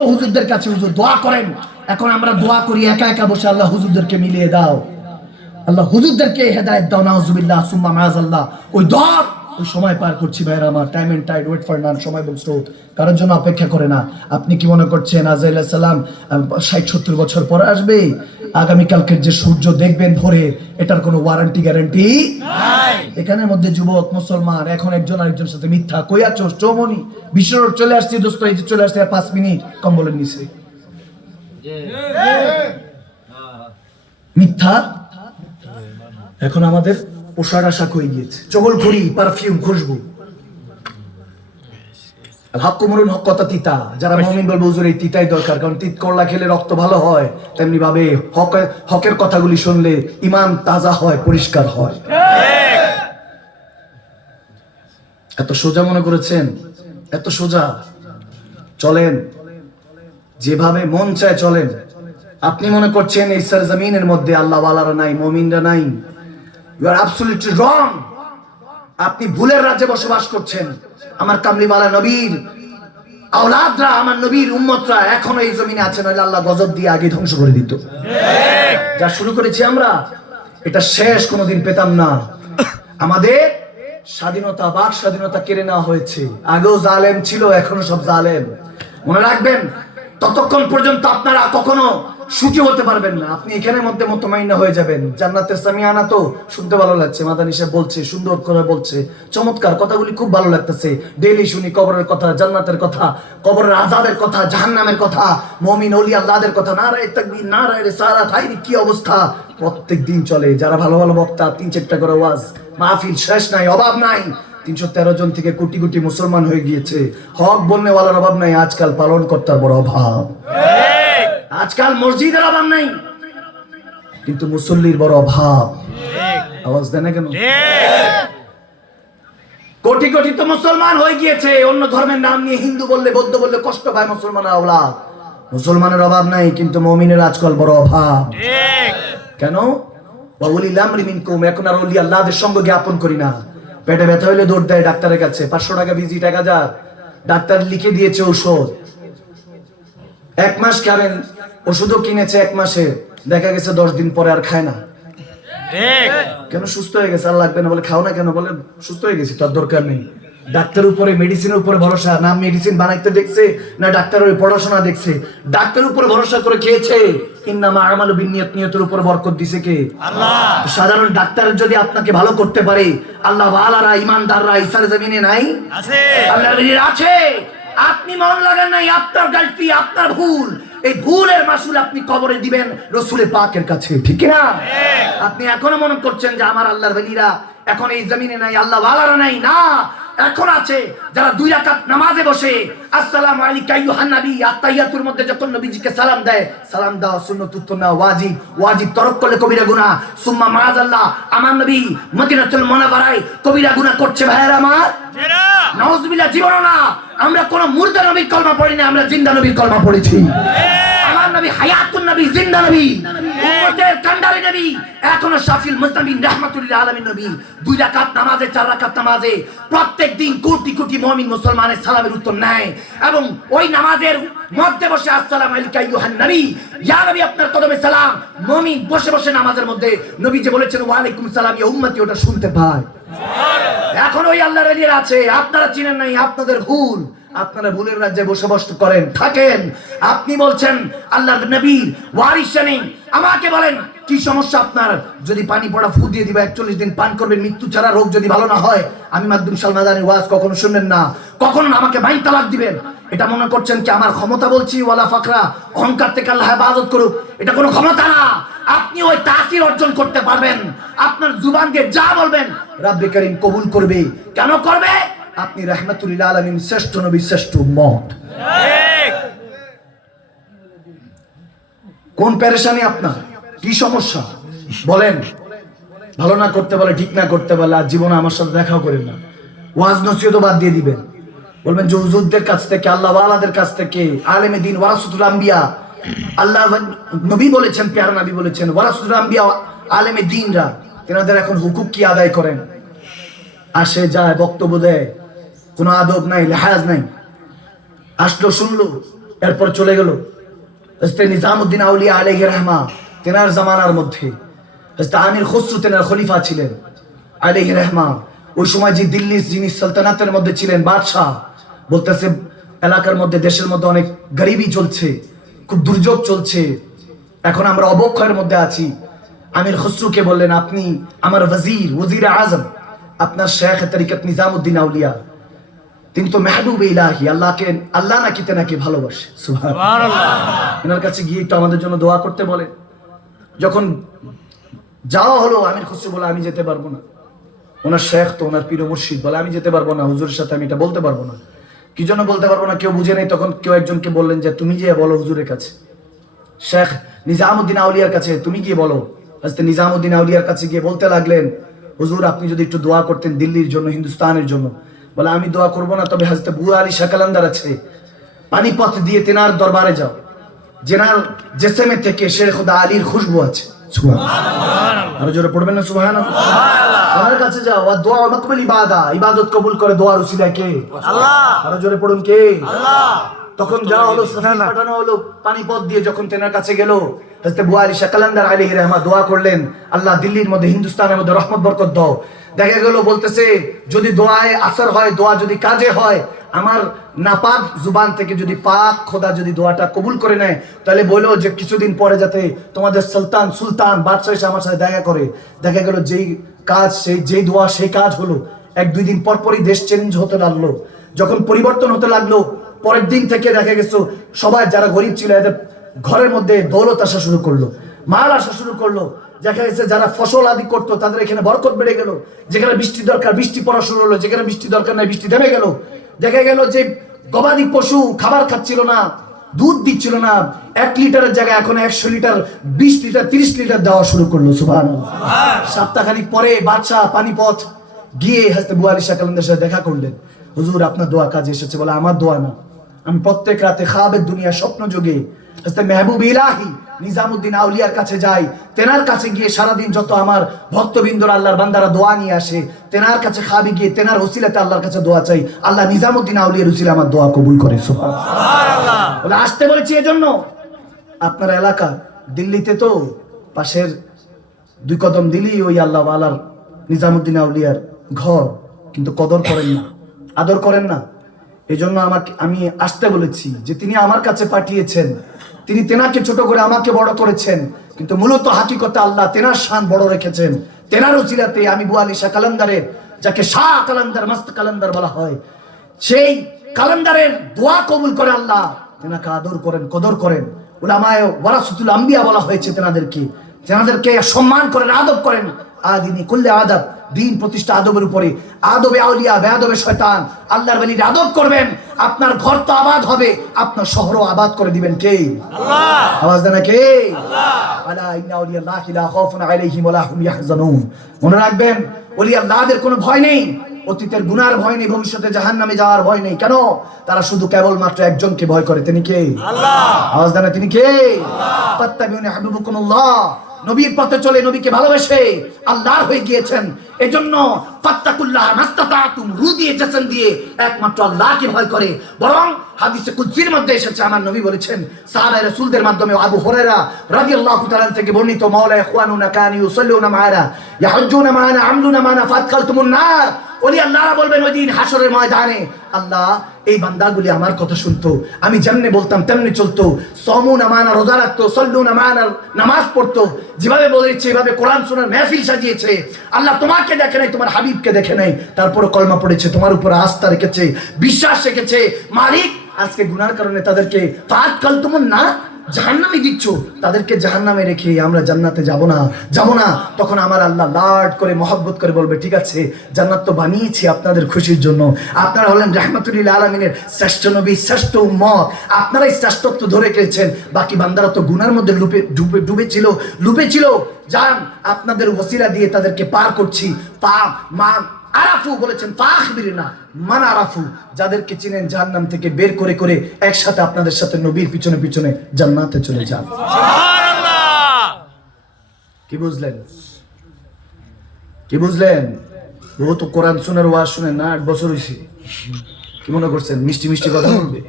হুজুরদের কাছে হুজুর দোয়া করেন। এখন আমরা দোয়া করি একা একা বসে, আল্লাহ হুজুরদেরকে মিলিয়ে দাও, আল্লাহ হুজুরদেরকে হেদায়েত দাও, নাউজুবিল্লাহ সুম্মা মাআযাল্লাহ। ওই দোয়া ওই সময় পার করছি ভাইরা আমার। Time and tide wait for none, সময় বল স্রোত কারোর জন্য অপেক্ষা করে না। আপনি কি মনে করছেন আজরাইল আলাইহিস সালাম 60-70 বছর পরে আসবে? আগামী কালকের যে সূর্য দেখবেন ভোরে, এটার কোনো ওয়ারেন্টি গ্যারান্টি নাই। এখানের মধ্যে যুবক মুসলমান এখন একজন আরেকজনের সাথে মিথ্যা কই আছো চৌমনি বিশ্ব রোড চলে আসছি দোস্ত, এই যে চলে আসছে 5 মিনিট কম্বলের নিচে মিথ্যা। এখন আমাদের পোশাক আশাক হয়ে গিয়েছে, চগলখড়ি, পারফিউম, খুশবু। হক কুমরুন হক কথা তিতা, যারা মুমিন বলবে হুজুর এই তিতাই দরকার, কারণ তিত করলা খেলে রক্ত ভালো হয়, তেমনি ভাবে হকের কথাগুলি শুনলে ঈমান তাজা হয়, পরিষ্কার হয়। এত সোজা মনে করেছেন? এত সোজা চলেন, যেভাবে মন চায় চলেন। আপনি মনে করছেন এই সরজমিনের মধ্যে আল্লাহ ওয়ালারা নাই, মুমিনরা নাই? You are absolutely wrong. আপনি ভুলের রাজ্যে বসবাস করছেন। আমার কামলিওয়ালা নবীর আওলাদরা, আমার নবীর উম্মতরা এখনো এই জমিনে আছে, নইলে আল্লাহ গজব দিয়ে আগে ধ্বংস করে দিত। যা শুরু করেছি আমরা, এটা শেষ কোনোদিন পেতাম না। আমাদের স্বাধীনতা, বাক স্বাধীনতা কেড়ে নেওয়া হয়েছে। আগেও জালেম ছিল, এখনো সব জালেম। মনে রাখবেন, ততক্ষণ পর্যন্ত আপনারা কখনো সুখী হতে পারবেন না। আপনি এখানের মধ্যে মুতমাইন্না হয়ে যাবেন। জান্নাতের সামিয়ানা তো শুনতে ভালো লাগছে, মাদানী সাহেব বলছে, সুন্দর করে বলছে, চমৎকার কথাগুলি খুব ভালো লাগতেছে। ডেইলি শুনি কবরের কথা, জান্নাতের কথা, কবরের আযাবের কথা, জাহান্নামের কথা, মুমিন ওলি আল্লাহদের কথা, নারায়ে তাকবীর, নারায়ে রিসালাত, হায়রে কি অবস্থা প্রত্যেক দিন চলে। যারা ভালো ভালো বক্তা, 3-4টা করে ওয়াজ মাহফিল, শেষ নাই, অভাব নাই। 313 জন থেকে কোটি কোটি মুসলমান হয়ে গিয়েছে। হক বলনেওয়ালার অভাব নাই, আজকাল পালন কর্তার বড় অভাব। আজকাল মসজিদের অভাব নাই, কিন্তু মুসল্লির বড় অভাব। আওয়াজ দেন না কেন? কোটি কোটি তো মুসলমান হয়ে গিয়েছে, অন্য ধর্মের নাম নিয়ে হিন্দু বললে, বৌদ্ধ বললে কষ্ট পায় মুসলমান আওলাদ। মুসলমানের অভাব নাই, কিন্তু মুমিনের আজকাল বড় অভাব। কেন? ওয়াউলিল আমরি মিনকুম, এখন আর ওলি আল্লাহদের সঙ্গ জ্ঞাপন করি না। পেটে ব্যথা হইলে দৌড় দেয় ডাক্তারের কাছে, 500 টাকা ভিজিট, 1000 ডাক্তার লিখে দিয়েছে ঔষধ, 1 মাস খাবেন। ওষুধও কিনেছে 1 মাসে, দেখা গেছে 10 দিন পরে আর খায় না। কেন? সুস্থ হয়ে গেছে, আর লাগবে না। বলে খাও না কেন? বলে সুস্থ হয়ে গেছি, তার দরকার নেই। ডাক্তার উপরে, মেডিসিনের উপরে ভরসা না, মেডিসিন বানাইতে দেখছে না ডাক্তারের পড়াশোনা দেখছে। ডাক্তারের উপরে ভরসা করে খেয়েছে। ইন্নামা আমালু বিন্নিয়াত, নিয়তের উপর বরকত দিছে কে? আল্লাহ। সাধারণ ডাক্তার যদি আপনাকে ভালো করতে পারে, আল্লাহ ওয়ালারা, ঈমানদাররা ইসার জমিনে নাই? আছে, আল্লাহর নবীর আছে। আপনি মন লাগান নাই, আপনার গলতি, আপনার ভুল। এই ভুলের মাসুল আপনি কবরে দিবেন রাসূলের পাকের কাছে, ঠিক না? আপনি এখনো মনে করছেন যে আমার আল্লাহর ওলিরা এখন এই জমিনে নাই, আল্লাহ ওয়ালারা নাই। না, এখন আছে। যারা 2 রাকাত নামাজে বসে আসসালামু আলাইকা আইয়ুহান নবী, আত্তাহিয়াতুর মধ্যে যখন নবীজিকে সালাম দেয়, সালাম দাও সুন্নাত না ওয়াজিব, ওয়াজিব তরক করলে কবিরা গুনাহ। সুম্মা মাআযাল্লাহ, আমার নবী মদিনাতুল মুনাওয়ারায় কবিরা গুনাহ করছে ভাইরা আমার, নাউজুবিল্লাহ। জীবন না, আমরা কোন মুর্দা নবীর কলমা পড়ি না, আমরা জিন্দা নবীর কলমা পড়েছি। আমার নবী হায়াতুন নবী, জিন্দা নবী, উম্মতের কান্ডারি নবী, এখনো শাফিউল মুজতামিন রাহমাতুল্লিল আলামিন নবী। 2 রাকাত নামাজে, 4 রাকাত নামাজে প্রত্যেক দিন কোটি কোটি মুমিন মুসলমানের সালামের উত্তর নেয়, এবং ওই নামাজের মধ্যে বসে আসসালামু আলাইকা আইয়ুহান নবী, ইয়া নবী আপনার কদমে সালাম। মুমিন বসে বসে নামাজের মধ্যে নবী যে বলেছেন ওয়া আলাইকুম সালাম ইয়া উম্মতি, ওটা শুনতে পায়। এখন ওই আল্লাহর ওলিরা আছে, আপনারা চিনেন নাই, আপনাদের ভুল। আপনারা ভুলের রাজ্যে বসবাস করেন, থাকেন। আপনি বলছেন আল্লাহর নবীর ওয়ারিস নেই। আমাকে বলেন কি সমস্যা আপনার? যদি পানি পড়া ফু দিয়ে দিবা, 41 দিন পান করবেন, মৃত্যু ছাড়া রোগ যদি ভালো না হয়। আমি মাকদুম সালমাদানির ওয়াজ কখনো শুনবেন না, কখনো আমাকে বাইন তালাক দিবেন। এটা মনে করছেন কি আমার ক্ষমতা বলছি? ওয়ালা ফাকরা, অহংকার থেকে আল্লাহ হেফাজত করুক, এটা কোনো ক্ষমতা না। আপনি ওই তাসির অর্জন করতে পারবেন, আপনার জুবান দিয়ে যা বলবেন রব্বে কারীম কবুল করবে। কেন করবে? আপনি রাহমাতুল লিল আলামিন, শ্রেষ্ঠ নবী, শ্রেষ্ঠ উম্মত। কোন পেরেশানি আপনার? কি সমস্যা বলেন? ভালো না করতে বলে, ঠিক না করতে বলে, আর জীবনে আমার সাথে দেখাও করেন না। ওয়াজ নসিহত বাদ দিয়ে দিবেন, বলবেন যে হুজুরদের কাছ থেকে, আল্লাহ ওয়ালাদের কাছ থেকে, আলেমে দ্বীন ওয়ারাসাতুল আম্বিয়া, আল্লাহ নবী বলেছেন, প্যারা নবী বলেছেন, ওয়ারাসাতুল আম্বিয়া আলেমে দ্বীনরা, তেনাদের এখন হুকুক কি আদায় করেন? আসে যায়, বক্তব্য দেয়, কোনো আদব নাই, লেহাজ নাই। আসলো, শুনলো, এরপর চলে গেল হযরত নিজামউদ্দিন আউলিয়া আলাইহির রহমা, তেনার জামানার মধ্যে হযরত আমির খুসরু তেনার খলিফা ছিলেন আলাইহির রহমা। ওই সময় যে দিল্লি যিনি সালতানাতের মধ্যে ছিলেন বাদশাহ, বলতেছে এলাকার মধ্যে দেশের মধ্যে অনেক গরিবি চলছে, খুব দুর্যোগ চলছে, এখন আমরা অবক্ষয়ের মধ্যে আছি। আমির খুসরুকে বললেন, আপনি আমার ওজির আজম, আপনার শেখ তরিকত নিজামউদ্দিন আউলিয়া, তিনি তো মেহবুব ইলাহি, আল্লাহ নাকি তেনাকে ভালোবাসে। সুবহানাল্লাহ। এনার কাছে গিয়ে একটু আমাদের জন্য দোয়া করতে বলে। যখন যাওয়া হলো, আমির খুসরু বলে আমি যেতে পারবো না। ওনার শেখ তো, ওনার পীর মুর্শিদ বলে আমি যেতে পারবো না, হুজুরের সাথে আমি এটা বলতে পারবো না। কি জন্য বলতে পারবো না কেউ বুঝে নেই। তখন কেউ একজনকে বললেন যে তুমি গিয়ে বলো হুজুরের কাছে, শেখ নিজামউদ্দিন আউলিয়ার কাছে তুমি গিয়ে বলো। হযরত নিজামউদ্দিন আউলিয়ার কাছে গিয়ে বলতে লাগলেন, হুজুর আপনি যদি একটু দোয়া করতেন দিল্লির জন্য, হিন্দুস্তানের জন্য। বলে আমি দোয়া করবো না, তবে হযরত বুয়া আলী শাহ কালান্দার আছে, পানিপথ দিয়ে তেনার দরবারে যাও, যেনার জেসেমে থেকে শের খুদা আলীর খুশবু আছে। সুবহানাল্লাহ। আরো জোরে পড়বেন না সুবহানাল্লাহ। ওনার কাছে যাও। আর দোয়া মাকবুল ইবাদত কবুল করে দোয়ার উসিলা কে? আল্লাহ। আরো জোরে পড়ুন কে? আল্লাহ। তখন যাওয়া হলো, সফর পাঠানো হলো পানিপথ দিয়ে। যখন তেনার কাছে গেল, হযরত বুয়া আলী শাহ কালান্দার আলাইহির রহমা দোয়া করলেন, আল্লাহ দিল্লির মধ্যে, হিন্দুস্তানের মধ্যে রহমত বরকত দাও। দেখা গেল বলতেছে, যদি দোয়ায় আসর হয়, দোয়া যদি কাজে হয়, আমার নাপাক জুবান থেকে যদি পাক খোদা যদি দোয়াটা কবুল করে নেয়, তাহলে বলো যে কিছুদিন পরে যাতে তোমাদের সুলতান বাদশাহ এসে আমার সাথে দেখা করে। দেখা গেল যেই কাজ যেই দোয়া সেই কাজ হলো। 1-2 দিন পরই দেশ চেঞ্জ হতে লাগলো। যখন পরিবর্তন হতে লাগলো, পরের দিন থেকে দেখা গেছে সবাই যারা গরিব ছিল এদের ঘরের মধ্যে দৌলত আসা শুরু করলো, মাল আসা শুরু করলো। দেখা গেছে যারা ফসল আদি করতো তাদের এখানে বরকত বেড়ে গেল। যেখানে বৃষ্টি দরকার বৃষ্টি পড়া শুরু হলো, যেখানে বৃষ্টি দরকার নাই বৃষ্টি থেমে গেল। দেখা গেল যে গবাদি পশু খাবার খাচ্ছিল না, দুধ দিচ্ছিল না, 1 লিটারের জায়গায় এখন 100 লিটার, 20 লিটার, 30 লিটার দেওয়া শুরু করলো। সুবহানাল্লাহ। সপ্তাহখানিক পরে বাদশাহ পানিপথ গিয়ে হযরত বুয়া আলী শাহ কালান্দারের সাথে দেখা করলেন। হুজুর আপনার দোয়া কাজে এসেছে। বলে আমার দোয়া না, আমি প্রত্যেক রাতে খাবের দুনিয়া স্বপ্ন যোগে হযরত মেহবুব ইলাহি নিজামউদ্দিন আউলিয়ার কাছে যাই। তেনার কাছে গিয়ে সারাদিন যত আমার ভক্তবৃন্দর আল্লাহর বান্দারা দোয়া নিয়ে আসে, তেনার কাছে খাবি গিয়ে তেনার ওসিলাতে আল্লাহর কাছে দোয়া চাই, আল্লাহ নিজামউদ্দিন আউলিয়ার ওসিলা আমার দোয়া কবুল করে। সুবহানাল্লাহ। বলে আসতে বলেছি এজন্য, আপনার এলাকা দিল্লিতে তো পাশের 2 কদম দিলেই ওই আল্লাহ ওয়ালার নিজামউদ্দিন আউলিয়ার ঘর, কিন্তু কদর করেন না, আদর করেন না। এজন্য আমি আসতে বলেছি যে তিনি আমার কাছে পাঠিয়েছেন, তিনি তেনাকে ছোট করে আমাকে বড় করেছেন, কিন্তু মূলত হাকিকতে আল্লাহ তেনার শান বড় রেখেছেন। তেনার উসিলাতে আমি বুয়া আলী শাহ কালান্দারের, যাকে শাহ কালান্দার, মস্ত কালান্দার বলা হয়, সেই কালান্দারের দোয়া কবুল করে আল্লাহ তেনাকে আদর করেন, কদর করেন। উলামায়ে ওয়ারাসাতুল আম্বিয়া বলা হয়েছে তেনাদেরকে সম্মান করেন, আদব করেন। আদিনী কুল্লে আদব, দিন প্রতিষ্ঠা আদবের উপরে। আদবে আউলিয়া বেয়াদবে শয়তান। আল্লাহর ওলির আদব করবেন, আপনার ঘর তো আবাদ হবে, আপনার শহরও আবাদ করে দিবেন কে? আল্লাহ। আওয়াজ দেন কে? আল্লাহ। আলা ইন্না আউলিয়াল্লাহি লা খাউফুন আলাইহিম ওয়া লা হুম ইয়াহজানুন। মনে রাখবেন, ওলিয়া আল্লাহদের কোনো ভয় নেই, অতীতের গুনার ভয় নেই, ভবিষ্যতে জাহান্নামে যাওয়ার ভয় নেই। কেন? তারা শুধু কেবলমাত্র একজনকে ভয় করে, তিনি কে? আল্লাহ। আওয়াজ দেন তিনি কে? আল্লাহ। ফাত্তাবিউনি আহবিবুকুমুল্লাহ। নবীর পথে চলে, নবীকে ভালোবেসে আল্লাহর হয়ে গিয়েছেন। এজন্য ফাত্তাকুল্লাহ মাস্তাতাতুম, রু দিয়ে জাসান দিয়ে একমাত্র আল্লাহকে ভয় করে। বরং হাদিসে কুদসির মধ্যে এসেছে, আমার নবী বলেছেন সাহাবায়ে রাসূলদের মাধ্যমে, আবু হুরায়রা রাদিয়াল্লাহু তাআলা থেকে বর্ণিত, মাওলা ইখওয়ানুনা কানু ইউসাল্লুনা মা'ানা ইয়াহুজ্জুনা মা'ানা আমলুনা মা'ানা ফাতকালতুমুন নার। ওলি আল্লাহরা বলবেন ওই দিন হাসরের ময়দানে, আল্লাহ এই বান্দাগুলি আমার কথা শুনতো, আমি যেমনি বলতাম তেমনি চলতো, সমুনা মা'ানা রোজা রাখতো, সল্লুনা মা'ানা নামাজ পড়তো, যেভাবে বলেছে এভাবে কোরআন শোনার মেহফিল সাজিয়েছে। আল্লাহ তোমাকে দেখে নাই, তোমার হাবিবকে দেখে নাই, তারপরে কলমা পড়েছে, তোমার উপর আস্থা রেখেছে, বিশ্বাস রেখেছে। মালিক আজকে গুনার কারণে তাদেরকে ফাতকালতুমুন নার, জাহান্নামে দিচ্ছ, তাদেরকে জাহান্নামে রেখে আমরা জান্নাতে যাব না। তখন আমার আল্লাহ লাড করে মহব্বত করে বলবে, ঠিক আছে, জান্নাত তো বানিয়েছি আপনাদের খুশির জন্য, আপনারা হলেন রাহমাতুল লিল আলামিনের শ্রেষ্ঠ নবী, শ্রেষ্ঠ উম্মত, আপনারাই শ্রেষ্ঠত্ব ধরে রেখেছেন, বাকি বান্দারা তো গুনার মধ্যে লুপে ছিল। যান, আপনাদের ওসিলা দিয়ে তাদেরকে পার করছি। আরাফু বলেছেন, ফাখবিরনা মান আরাফু, যাদেরকে চিনেন জাহান্নাম থেকে বের করে করে একসাথে আপনাদের সাথে নবীর পিছনে পিছনে জান্নাতে চলে যান। সুবহানাল্লাহ। কি বুঝলেন? ও তো কোরআন শোনার ওয়াজ শুনে না 8 বছর হয়েছে, কি মনে করছেন মিষ্টি মিষ্টি কথা বলবে?